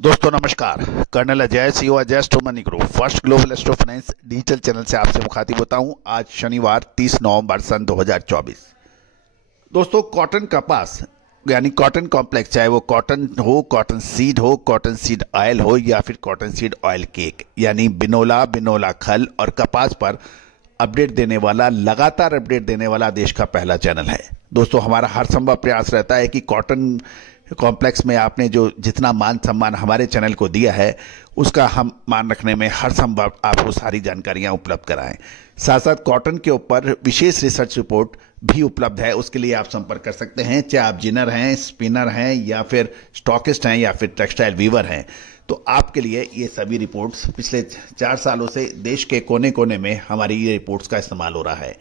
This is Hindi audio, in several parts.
दोस्तों नमस्कार। कर्नल अजय सीओ अजय स्टो money group first global astro finance digital channel से आपसे मुखातिब होता हूं। आज शनिवार 30 नवंबर सन 2024। दोस्तों कॉटन कपास यानी कॉटन कॉम्प्लेक्स, चाहे वो कॉटन हो, कॉटन सीड हो, कॉटन सीड ऑयल हो या फिर कॉटन सीड ऑयल केक, यानी बिनोला खल और कपास पर अपडेट देने वाला, लगातार अपडेट देने वाला देश का पहला चैनल है। दोस्तों हमारा हर संभव प्रयास रहता है कि कॉटन कॉम्प्लेक्स में आपने जो जितना मान सम्मान हमारे चैनल को दिया है उसका हम मान रखने में हर संभव आपको सारी जानकारियां उपलब्ध कराएं। साथ साथ कॉटन के ऊपर विशेष रिसर्च रिपोर्ट भी उपलब्ध है, उसके लिए आप संपर्क कर सकते हैं। चाहे आप जिनर हैं, स्पिनर हैं या फिर स्टॉकिस्ट हैं या फिर टेक्सटाइल वीवर हैं, तो आपके लिए ये सभी रिपोर्ट्स पिछले 4 सालों से देश के कोने कोने में हमारी ये रिपोर्ट्स का इस्तेमाल हो रहा है।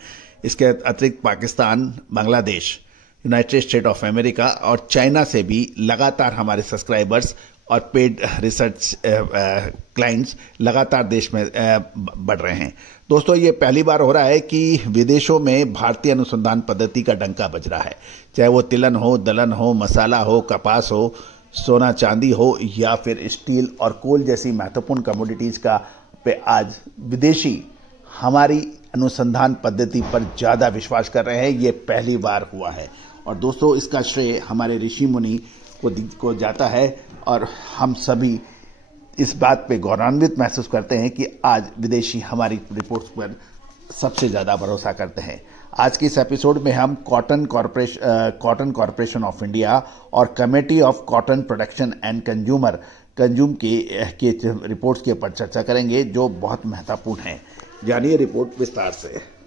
इसके अतिरिक्त Pakistan, Bangladesh, United state of America और चाइना से भी लगातार हमारे सब्सक्राइबर्स और पेड रिसर्च क्लाइंट्स लगातार देश में बढ़ रहे हैं। दोस्तों ये पहली बार हो रहा है कि विदेशों में भारतीय अनुसंधान पद्धति का डंका बज रहा है। चाहे वो तिलन हो, दलहन हो, मसाला हो, कपास हो, सोना चांदी हो या फिर स्टील और कोल जैसी महत्वपूर्ण कमोडिटीज का पे आज विदेशी हमारी अनुसंधान पद्धति पर ज्यादा विश्वास कर रहे हैं। ये पहली बार हुआ है और दोस्तों इसका श्रेय हमारे ऋषि मुनि को जाता है और हम सभी इस बात पे गौरवान्वित महसूस करते हैं कि आज विदेशी हमारी रिपोर्ट्स पर सबसे ज्यादा भरोसा करते हैं। आज के इस एपिसोड में हम कॉटन कॉरपोरेशन ऑफ इंडिया और committee of cotton production and consume के रिपोर्ट्स के ऊपर चर्चा करेंगे जो बहुत महत्वपूर्ण है। जानिए रिपोर्ट विस्तार से।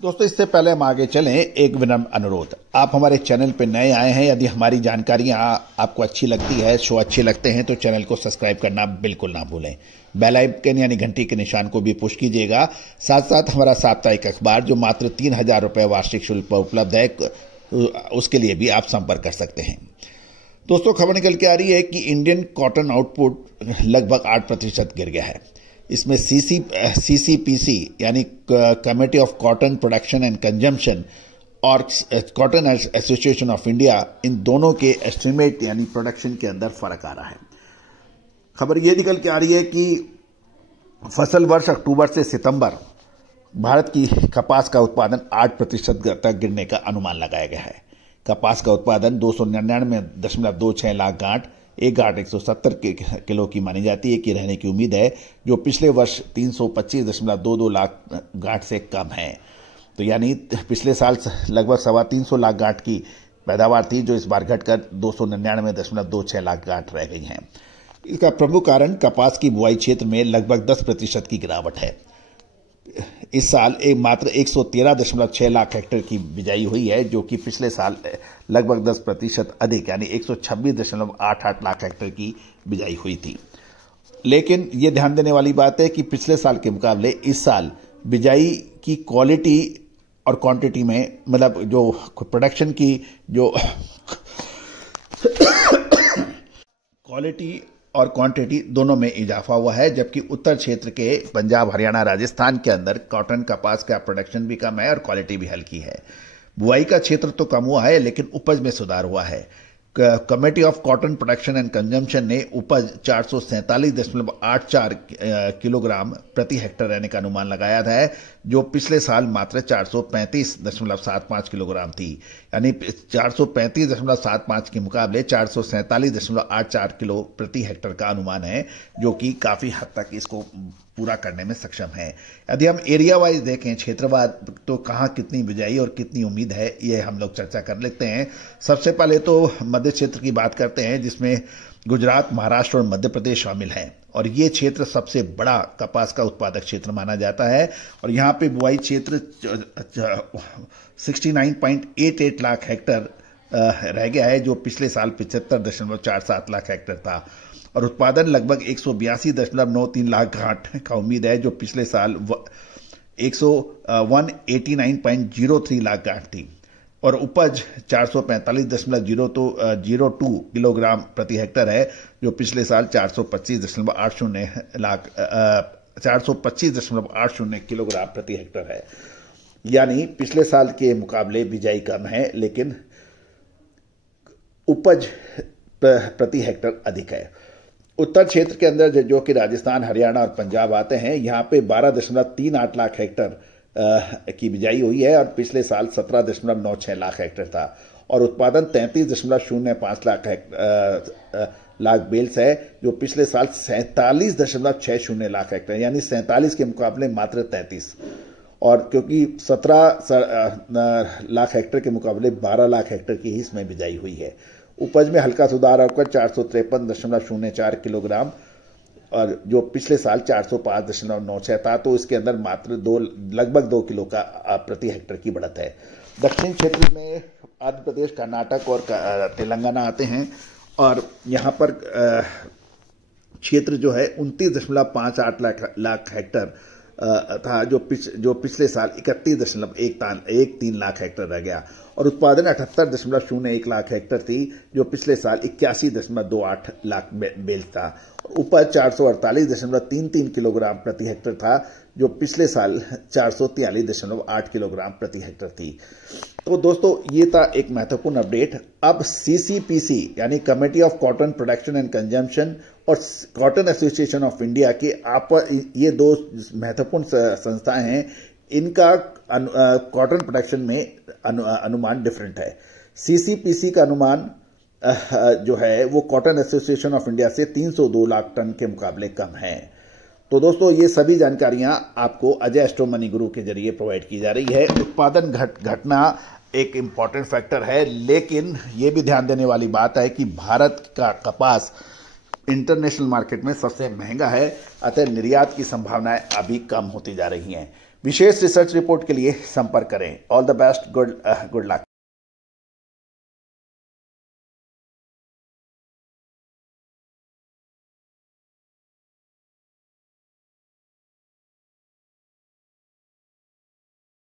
दोस्तों इससे पहले हम आगे चलें, एक विनम्र अनुरोध, आप हमारे चैनल पर नए आए हैं, यदि हमारी जानकारियां आपको अच्छी लगती है, शो अच्छे लगते हैं तो चैनल को सब्सक्राइब करना बिल्कुल ना भूलें। बेल आइकन यानी घंटी के निशान को भी पुश कीजिएगा। साथ साथ हमारा साप्ताहिक अखबार जो मात्र 3000 रुपये वार्षिक शुल्क पर उपलब्ध है, उसके लिए भी आप संपर्क कर सकते हैं। दोस्तों खबर निकल के आ रही है कि इंडियन कॉटन आउटपुट लगभग 8% गिर गया है। इसमें सीसीपीसी यानी committee of cotton production and consumption और कॉटन एसोसिएशन ऑफ इंडिया, इन दोनों के एस्टिमेट यानी प्रोडक्शन के अंदर फर्क आ रहा है। खबर यह निकल के आ रही है कि फसल वर्ष अक्टूबर से सितंबर भारत की कपास का उत्पादन 8% तक गिरने का अनुमान लगाया गया है। कपास का उत्पादन 299.26 लाख गांठ, एक गांठ 170 किलो की मानी जाती है कि रहने की उम्मीद है, जो पिछले वर्ष 325.22 लाख गांठ से कम है। तो यानी पिछले साल लगभग 325 लाख गांठ की पैदावार थी, जो इस बार घटकर 299.26 लाख गांठ रह गई हैं। इसका प्रमुख कारण कपास की बुआई क्षेत्र में लगभग 10% की गिरावट है। इस साल मात्र 113.6 लाख हेक्टेयर की बिजाई हुई है, जो कि पिछले साल लगभग 10% अधिक यानी 126.88 लाख हेक्टेयर की बिजाई हुई थी। लेकिन यह ध्यान देने वाली बात है कि पिछले साल के मुकाबले इस साल बिजाई की क्वालिटी और क्वांटिटी में, मतलब जो प्रोडक्शन की जो क्वालिटी और क्वांटिटी दोनों में इजाफा हुआ है, जबकि उत्तर क्षेत्र के पंजाब, हरियाणा, राजस्थान के अंदर कॉटन कपास का प्रोडक्शन भी कम है और क्वालिटी भी हल्की है। बुआई का क्षेत्र तो कम हुआ है लेकिन उपज में सुधार हुआ है। Committee of cotton production and consumption ने उपज 447.84 किलोग्राम प्रति हेक्टेयर रहने का अनुमान लगाया था, जो पिछले साल मात्र 435.75 किलोग्राम थी। यानी 435.75 के मुकाबले 447.84 किलो प्रति हेक्टेयर का अनुमान है, जो कि काफी हद तक इसको पूरा करने में सक्षम है। यदि हम एरिया वाइज देखें, क्षेत्रवाद, तो कहाँ कितनी बिजाई और कितनी उम्मीद है, ये हम लोग चर्चा कर लेते हैं। सबसे पहले तो मध्य क्षेत्र की बात करते हैं, जिसमें गुजरात, महाराष्ट्र और मध्य प्रदेश शामिल हैं और ये क्षेत्र सबसे बड़ा कपास का उत्पादक क्षेत्र माना जाता है। और यहाँ पे बुआई क्षेत्र 69.88 लाख हेक्टेयर रह गया है, जो पिछले साल 75.47 लाख हेक्टेयर था। और उत्पादन लगभग 182.93 लाख गांठ का उम्मीद है, जो पिछले साल 189.03 लाख गांठ थी। और उपज 445.02 किलोग्राम प्रति हेक्टेयर है, जो पिछले साल 425.80 किलोग्राम प्रति हेक्टेयर है। यानी पिछले साल के मुकाबले बिजाई कम है लेकिन उपज प्रति हेक्टर अधिक है। उत्तर क्षेत्र के अंदर जो कि राजस्थान, हरियाणा और पंजाब आते हैं, यहाँ पे 12.38 लाख हेक्टर की बिजाई हुई है और पिछले साल 17.96 लाख हेक्टर था और उत्पादन 33.05 लाख बेल्स है, जो पिछले साल 47.60 लाख हेक्टर, यानी 47 के मुकाबले मात्र 33, और क्योंकि 17 लाख हेक्टर के मुकाबले 12 लाख हेक्टर की ही इसमें बिजाई हुई है। उपज में हल्का सुधार होकर 453.04 किलोग्राम और जो पिछले साल 405.96 था, तो इसके अंदर मात्र लगभग 2 किलो का प्रति हेक्टर की बढ़त है। दक्षिण क्षेत्र में आंध्र प्रदेश, कर्नाटक और तेलंगाना आते हैं और यहाँ पर क्षेत्र जो है 29.58 लाख हेक्टर था, जो पिछले साल 31.13 लाख हेक्टर रह गया और उत्पादन 78.01 लाख हेक्टर थी, जो पिछले साल 81.28 लाख बेल्स था। उपज 448.33 किलोग्राम प्रति हेक्टर था, जो पिछले साल 443.8 किलोग्राम प्रति हेक्टर थी। तो दोस्तों, ये था एक महत्वपूर्ण अपडेट। अब CCPC यानी committee of cotton production and consumption और कॉटन एसोसिएशन ऑफ इंडिया के ये दो महत्वपूर्ण संस्थाएं हैं, इनका कॉटन प्रोडक्शन में अनुमान डिफरेंट है। CCPC का अनुमान जो है वो कॉटन एसोसिएशन ऑफ इंडिया से 302 लाख टन के मुकाबले कम है। तो दोस्तों, ये सभी जानकारियां आपको अजय एस्ट्रो मनी गुरु के जरिए प्रोवाइड की जा रही है। उत्पादन घटना एक इम्पॉर्टेंट फैक्टर है, लेकिन ये भी ध्यान देने वाली बात है कि भारत का कपास इंटरनेशनल मार्केट में सबसे महंगा है, अतः निर्यात की संभावनाएं अभी कम होती जा रही हैं। विशेष रिसर्च रिपोर्ट के लिए संपर्क करें। All the best, good luck.